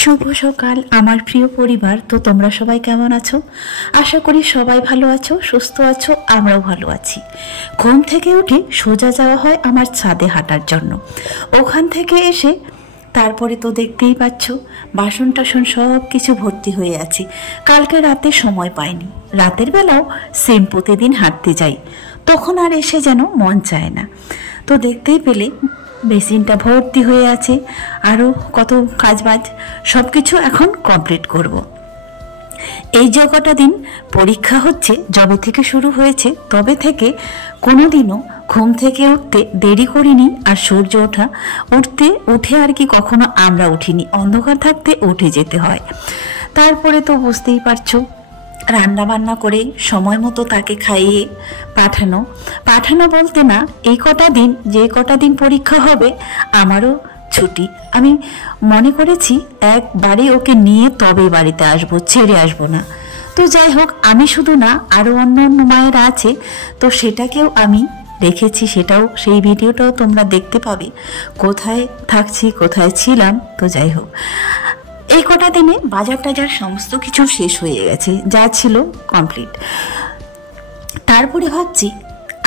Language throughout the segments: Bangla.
শুভ সকাল আমার প্রিয় পরিবার। তো তোমরা সবাই কেমন আছো? আশা করি সবাই ভালো আছো, সুস্থ আছো। আমরাও ভালো আছি। ঘুম থেকে উঠে সোজা যাওয়া হয় আমার ছাদে হাঁটার জন্য। ওখান থেকে এসে তারপরে তো দেখতেই পাচ্ছ বাসন টাসন সব কিছু ভর্তি হয়ে আছে। কালকে রাতে সময় পাইনি। রাতের বেলাও সেম প্রতিদিন হাঁটতে যাই, তখন আর এসে যেন মন চায় না। তো দেখতেই পেলে বেসিনটা ভর্তি হয়ে আছে, আরও কত কাজবাজ সব কিছু এখন কমপ্লিট করব। এই যে কটা দিন পরীক্ষা হচ্ছে, যবে থেকে শুরু হয়েছে তবে থেকে কোনো দিনও ঘুম থেকে উঠতে দেরি করিনি। আর সূর্য উঠে আর কি কখনো আমরা উঠিনি, অন্ধকার থাকতে উঠে যেতে হয়। তারপরে তো বুঝতেই পারছো, রান্না বান্না করে সময় মতো তাকে খাইয়ে পাঠানো বলতে না, এই কটা দিন যে কটা দিন পরীক্ষা হবে আমারও ছুটি। আমি মনে করেছি একবারে ওকে নিয়ে তবে বাড়িতে আসবো, ছেড়ে আসবো না। তো যাই হোক, আমি শুধু না, আরও অন্য অন্য মায়েরা আছে, তো সেটাকেও আমি রেখেছি। সেই ভিডিওটাও তোমরা দেখতে পাবে, কোথায় থাকছি কোথায় ছিলাম। তো যাই হোক, এই কটা দিনে বাজার টাজার সমস্ত কিছু শেষ হয়ে গেছে, যা ছিল কমপ্লিট। তারপরে ভাবছি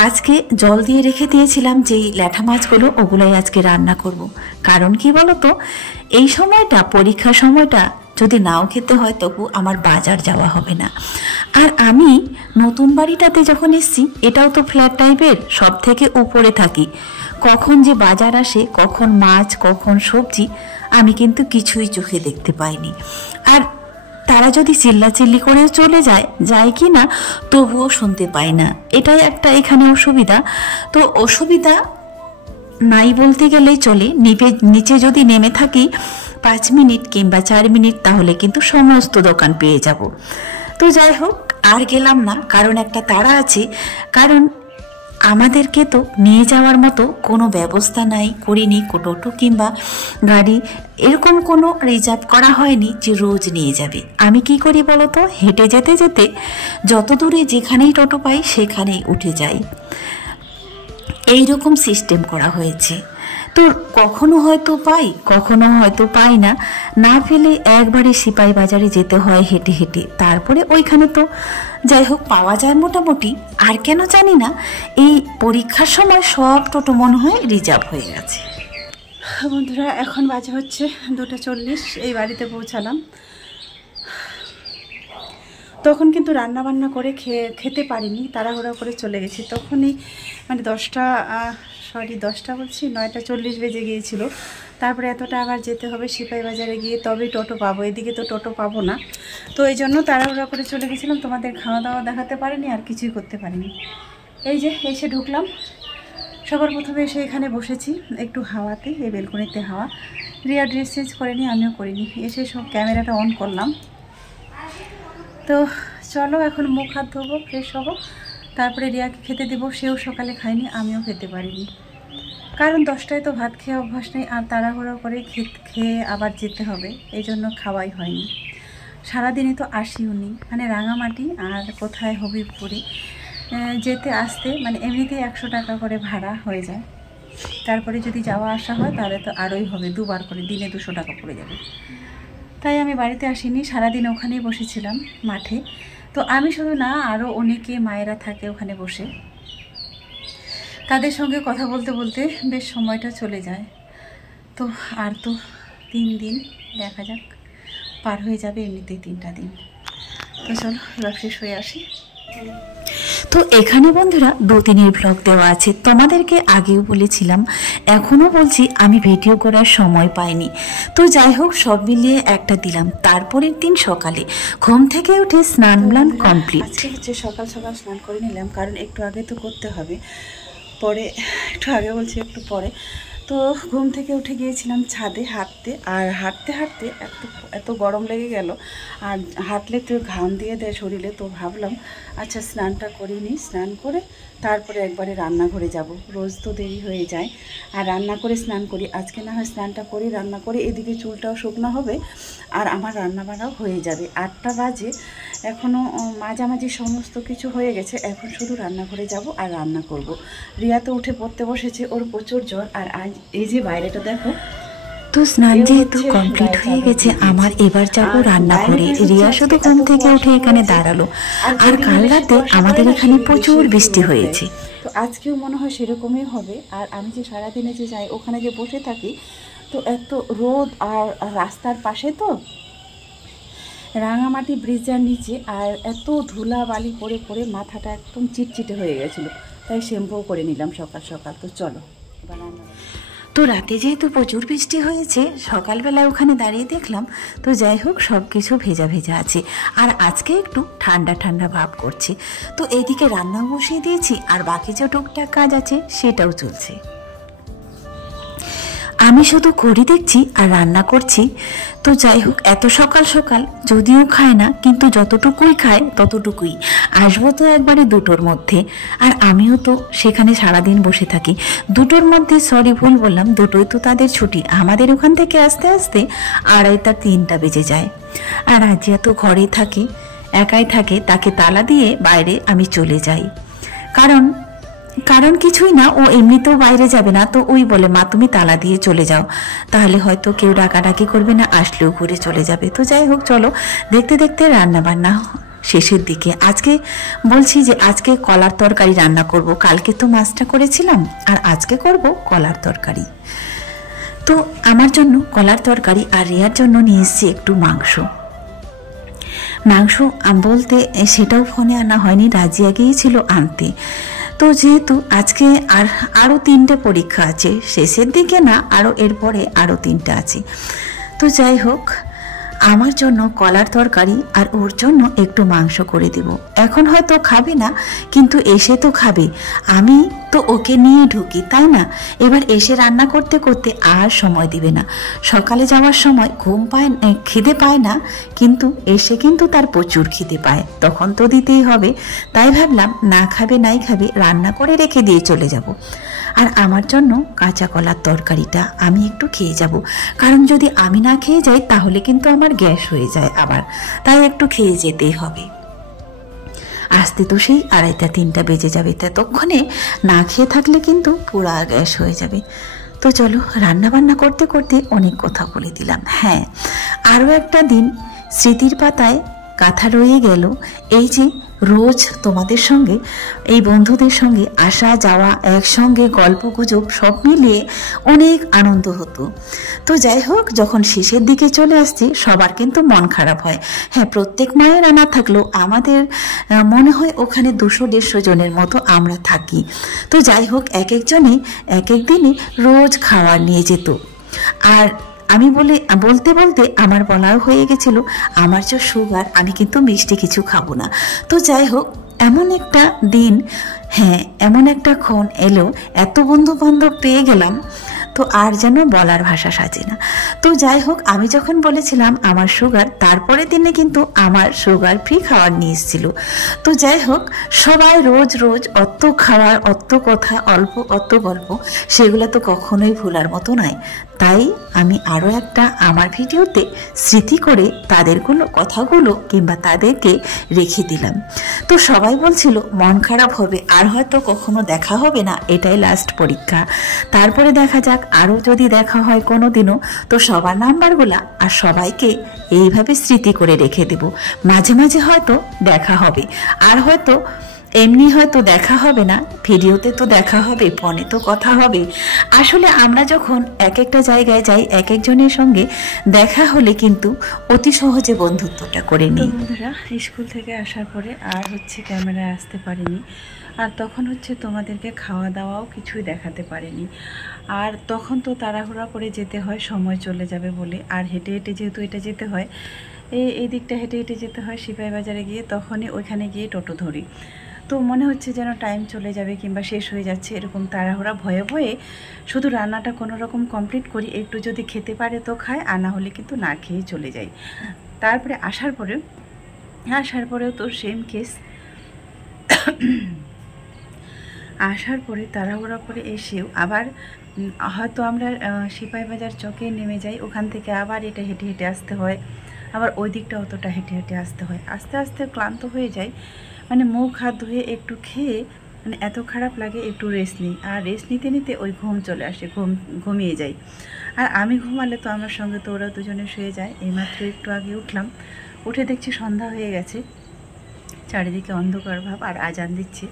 আজকে জল দিয়ে রেখে দিয়েছিলাম যেই ল্যাঠা মাছগুলো, ওগুলোই আজকে রান্না করব। কারণ কি বলতো, এই সময়টা পরীক্ষার সময়টা যদি নাও খেতে হয় তবু আমার বাজার যাওয়া হবে না। আর আমি নতুন বাড়িটাতে যখন এসছি, এটাও তো ফ্ল্যাট টাইপের, সব থেকে উপরে থাকি। কখন যে বাজার আসে, কখন মাছ কখন সবজি, আমি কিন্তু কিছুই চোখে দেখতে পাইনি। আর তারা যদি চিল্লাচিল্লি করেও চলে যায় কি না, তবুও শুনতে পাই না। এটাই একটা এখানে অসুবিধা। তো অসুবিধা নাই বলতে গেলেই চলে। নিচে যদি নেমে থাকি 5 মিনিট কিংবা 4 মিনিট, তাহলে কিন্তু সমস্ত দোকান পেয়ে যাব। তো যাই হোক, আর গেলাম না, কারণ একটা তাড়া আছে। কারণ আমাদেরকে তো নিয়ে যাওয়ার মতো কোনো ব্যবস্থা করিনি, টোটো কিংবা গাড়ি এরকম কোনো রিজার্ভ করা হয়নি যে রোজ নিয়ে যাবে। আমি কি করি বলতো, হেঁটে যেতে যেতে যত দূরে যেখানেই টোটো পাই সেখানেই উঠে যাই। এইরকম সিস্টেম করা হয়েছে। তো কখনো হয়তো পাই, কখনো হয়তো পাই না। না পেলে একবারে সিপাই বাজারে যেতে হয় হেঁটে হেঁটে। তারপরে ওইখানে তো যাই হোক পাওয়া যায় মোটামুটি। আর কেন জানি না, এই পরীক্ষার সময় সব টোটো মনে হয় রিজার্ভ হয়ে গেছে। বন্ধুরা, এখন বাজে হচ্ছে 2:40। এই বাড়িতে পৌঁছালাম। তখন কিন্তু রান্না বান্না করে খেতে পারিনি, তাড়াহুড়া করে চলে গেছি। তখনই মানে 9:40 বেজে গিয়েছিল। তারপরে এতটা আবার যেতে হবে সিপাই বাজারে গিয়ে, তবেই টোটো পাবো। এদিকে তো টোটো পাবো না। তো এই জন্য তাড়াহুড়া করে চলে গেছিলাম। তোমাদের খাওয়া দাওয়া দেখাতে পারিনি, আর কিছুই করতে পারিনি। এই যে এসে ঢুকলাম। সবার প্রথমে এসে এখানে বসেছি একটু হাওয়াতে, এই বেলকনিতে হাওয়া। রিয়া ড্রেস চেঞ্জ করেনি, আমিও করিনি। এসে সব ক্যামেরাটা অন করলাম। তো চলো এখন মুখ হাত ধোবো, ফ্রেশ হবো, তারপরে রিয়াকে খেতে দেবো। সেও সকালে খায়নি, আমিও খেতে পারিনি। কারণ 10টায় তো ভাত খেয়ে অভ্যাস নেই, আর তাড়াহুড়ো করে খেয়ে আবার যেতে হবে, এই জন্য খাওয়াই হয়নি। সারাদিনে তো আসিও নি, মানে রাঙামাটি আর কোথায় হবিবপুরে যেতে আসতে মানে এমনিতেই 100 টাকা করে ভাড়া হয়ে যায়। তারপরে যদি যাওয়া আসা হয় তাহলে তো আরোই হবে, 2বার করে দিনে 200 টাকা পড়ে যাবে। তাই আমি বাড়িতে আসিনি, সারাদিন ওখানেই বসেছিলাম মাঠে। তো আমি শুধু না, আরও অনেকে মায়েরা থাকে ওখানে বসে, তাদের সঙ্গে কথা বলতে বলতে বেশ সময়টা চলে যায়। তো আর তো 3 দিন, দেখা যাক, পার হয়ে যাবে এমনিতেই 3টা দিন। তো চলো এবার শেষ হয়ে আসি। তো এখানে বন্ধুরা 2 দিনের ব্লগ দেওয়া আছে, তোমাদেরকে আগেও বলেছিলাম, এখনও বলছি, আমি ভিডিও করার সময় পাইনি। তো যাই হোক, সব মিলিয়ে একটা দিলাম। তারপরের দিন সকালে ঘুম থেকে উঠে স্নান কমপ্লিট। আজকে হচ্ছে সকাল সকাল স্নান করে নিলাম, কারণ একটু আগে তো করতে হবে, পরে একটু আগে বলছি একটু পরে। তো ঘুম থেকে উঠে গিয়েছিলাম ছাদে হাঁটতে, আর হাঁটতে হাঁটতে এত গরম লেগে গেল, আর হাঁটলে তো ঘাম দিয়ে দেয় শরীরে। তো ভাবলাম আচ্ছা স্নানটা করে নিই, স্নান করে তারপরে একবারে রান্নাঘরে যাব। রোজ তো দেরি হয়ে যায়, আর রান্না করে স্নান করি। আজকে না হয় স্নানটা করি, রান্না করে এদিকে চুলটাও শুকনো হবে, আর আমার রান্নাবান্নাও হয়ে যাবে। 8টা বাজে, এখনও মাঝামাঝি সমস্ত কিছু হয়ে গেছে। এখন শুধু রান্নাঘরে যাব আর রান্না করব। রিয়া তো উঠে পড়তে বসেছে, ওর প্রচুর জ্বর। আর আজ এই যে বাইরেটা দেখো, তো স্নান যেহেতু কমপ্লিট হয়ে গেছে আমার, এবার যাবো রান্না করে। রিয়া শুধু ঘুম থেকে উঠে এখানে দাঁড়ালো। আর কাল রাতে আমাদের এখানে প্রচুর বৃষ্টি হয়েছে। তো আজকেও মনে হয় সেরকমই হবে। আর আমি যে সারাদিনে যে যাই ওখানে যে বসে থাকি, তো এত রোদ আর রাস্তার পাশে তো রাঙামাটি ব্রিজের নিচে, আর এত ধুলা বালি পড়ে পড়ে মাথাটা একদম চিটচিটে হয়ে গেছিলো, তাই শ্যাম্পু করে নিলাম সকাল সকাল। তো চলো এবার রান্না। তো রাতে যেহেতু প্রচুর বৃষ্টি হয়েছে, সকালবেলা ওখানে দাঁড়িয়ে দেখলাম তো যাই হোক সব কিছু ভেজা ভেজা আছে, আর আজকে একটু ঠান্ডা ঠান্ডা ভাব করছে। তো এইদিকে রান্নাও বসিয়ে দিয়েছি, আর বাকি যে টুকটাক কাজ আছে সেটাও চলছে। আমি শুধু করি দেখছি আর রান্না করছি। তো যাই হোক এত সকাল সকাল যদিও খায় না, কিন্তু যতটুকুই খায় ততটুকুই। আসবো তো একবারে 2টোর মধ্যে, আর আমিও তো সেখানে সারাদিন বসে থাকি। 2টোর মধ্যে, সরি ভুল বললাম, 2টোই তো তাদের ছুটি। আমাদের ওখান থেকে আসতে আসতে 2:30 3টা বেজে যায়। আর রাজিয়া তো ঘরেই থাকে, একাই থাকে, তাকে তালা দিয়ে বাইরে আমি চলে যাই। কারণ কিছুই না, ও এমনিতেও বাইরে যাবে না। তো ওই বলে, মা তুমি তালা দিয়ে চলে যাও, তাহলে হয়তো কেউ ডাকাডাকি করবে না, আসলেও ঘুরে চলে যাবে। তো যাই হোক চলো, দেখতে দেখতে রান্না বান্না শেষের দিকে। আজকে বলছি যে আজকে কলার তরকারি রান্না করব। কালকে তো মাছটা করেছিলাম, আর আজকে করব কলার তরকারি। তো আমার জন্য কলার তরকারি, আর রিয়ার জন্য নিয়ে এসেছি একটু মাংস বলতে সেটাও ফোনে আনা হয়নি, রাজিয়া গিয়েছিল আনতে। তো যেহেতু আজকে আরও 3টে পরীক্ষা আছে, শেষের দিকে না, আরও এরপরে আরও 3টা আছে। তো যাই হোক আমার জন্য কলার তরকারি, আর ওর জন্য একটু মাংস করে দেব। এখন হয়তো খাবে না, কিন্তু এসে তো খাবে। আমি তো ওকে নিয়ে ঢুকি, তাই না? এবার এসে রান্না করতে করতে আর সময় দিবে না। সকালে যাওয়ার সময় খিদে পায় না, কিন্তু এসে কিন্তু তার প্রচুর খিদে পায়, তখন তো দিতেই হবে। তাই ভাবলাম না খাবে নাই খাবে, রান্না করে রেখে দিয়ে চলে যাব। আর আমার জন্য কাঁচা কলার তরকারিটা আমি একটু খেয়ে যাব, কারণ যদি আমি না খেয়ে যাই তাহলে কিন্তু আমার গ্যাস হয়ে যায় আবার, তাই একটু খেয়ে যেতেই হবে। আসতে তো সেই 2:30 3টা বেজে যাবে, ততক্ষণে না খেয়ে থাকলে কিন্তু পুরো গ্যাস হয়ে যাবে। তো চলো, রান্না বান্না করতে করতে অনেক কথা বলে দিলাম। হ্যাঁ, আরও একটা দিন স্মৃতির পাতায় কাঁথা রয়ে গেল। এই যে রোজ তোমাদের সঙ্গে, এই বন্ধুদের সঙ্গে আসা যাওয়া, একসঙ্গে গল্প গুজব সব মিলিয়ে অনেক আনন্দ হতো। তো যাই হোক, যখন শেষের দিকে চলে আসছে সবার কিন্তু মন খারাপ হয়। হ্যাঁ, প্রত্যেক মায়ের আনা থাকলেও আমাদের মনে হয় ওখানে 200-150 জনের মতো আমরা থাকি। তো যাই হোক, এক একজনে এক এক দিনে রোজ খাবার নিয়ে যেত। আর আমি বলতে বলতে আমার বলাও হয়ে গেছিল, আমার যে সুগার, আমি কিন্তু মিষ্টি কিছু খাবো না। তো যাই হোক, এমন একটা দিন, হ্যাঁ এমন একটা ক্ষণ এলো, এত বন্ধু বান্ধব পেয়ে গেলাম, তো আর যেন বলার ভাষা সাজে না। তো যাই হোক, আমি যখন বলেছিলাম আমার সুগার, তারপরের দিনে কিন্তু আমার সুগার ফ্রি খাবার নিয়ে এসেছিল। তো যাই হোক, সবাই রোজ রোজ অত খাবার, অত কথা, অত গল্প, সেগুলো তো কখনোই ভোলার মতো নয়। তাই আমি আরও একটা আমার ভিডিওতে স্মৃতি করে কথাগুলো কিংবা তাদেরকে রেখে দিলাম। তো সবাই বলছিল মন খারাপ হবে, আর হয়তো কখনো দেখা হবে না, এটাই লাস্ট পরীক্ষা, তারপরে দেখা যাক আরও যদি দেখা হয় কোনো দিনও, তো সবার নাম্বারগুলা আর সবাইকে এইভাবে স্মৃতি করে রেখে দেব। মাঝে মাঝে হয়তো দেখা হবে, আর হয়তো এমনি হয়তো দেখা হবে না, ভিডিওতে তো দেখা হবে, ফোনে তো কথা হবে। আসলে আমরা যখন এক একটা জায়গায় যাই, এক একজনের সঙ্গে দেখা হলে কিন্তু অতি সহজে বন্ধুত্বটা করে নিই। বন্ধুরা, স্কুল থেকে আসার পরে আর ক্যামেরায় আসতে পারিনি, আর তখন তোমাদেরকে খাওয়া দাওয়াও কিছুই দেখাতে পারিনি। আর তখন তো তাড়াহুড়া করে যেতে হয়, সময় চলে যাবে বলে। আর হেঁটে হেঁটে যেহেতু এটা যেতে হয়, এই দিকটা হেঁটে হেঁটে যেতে হয় সিপাহী বাজারে গিয়ে, তখনই ওইখানে গিয়ে টোটো ধরি। তো মনে হচ্ছে যেন টাইম চলে যাবে কিংবা শেষ হয়ে যাচ্ছে, এরকম তাড়াহুড়া ভয়ে ভয়ে শুধু রান্নাটা কোনো রকম কমপ্লিট করি। একটু যদি খেতে পারে তো খায়, আর না হলে কিন্তু না খেয়ে চলে যাই। তারপরে আসার পরেও তো সেম কেস। আসার পরে তাড়াহুড়া করে এসেও আবার হয়তো আমরা সিপাহী বাজার চকে নেমে যাই, ওখান থেকে আবার এটা হেঁটে হেঁটে আসতে হয়, আবার ওই দিকটা অতটা হেঁটে হেঁটে আসতে হয়। আস্তে আস্তে ক্লান্ত হয়ে যায়, মানে মুখ হাত ধুয়ে একটু খেয়ে এত খারাপ লাগে, একটু রেস্ট নিই। আর রেস্ট নিতে নিতে ওই ঘুম চলে আসে, ঘুমিয়ে যাই। আর আমি ঘুমালে তো আমার সঙ্গে তো ওরা দুজনে শুয়ে যায়। এইমাত্র একটু আগে উঠলাম, উঠে দেখছি সন্ধ্যা হয়ে গেছে, চারিদিকে অন্ধকার ভাব আর আজান দিচ্ছে।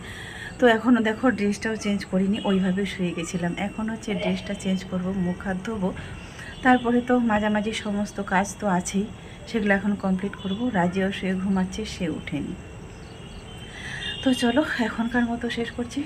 তো এখনও দেখো ড্রেসটাও চেঞ্জ করিনি, ওইভাবে শুয়ে গেছিলাম। এখন হচ্ছে ড্রেসটা চেঞ্জ করব, মুখ হাত ধোবো, তারপরে তো মাঝামাঝি সমস্ত কাজ তো আছেই, সেগুলো এখন কমপ্লিট করব। রাজিও শুয়ে ঘুমাচ্ছে, সে উঠেনি। তো চলো এখনকার মতো শেষ করছি।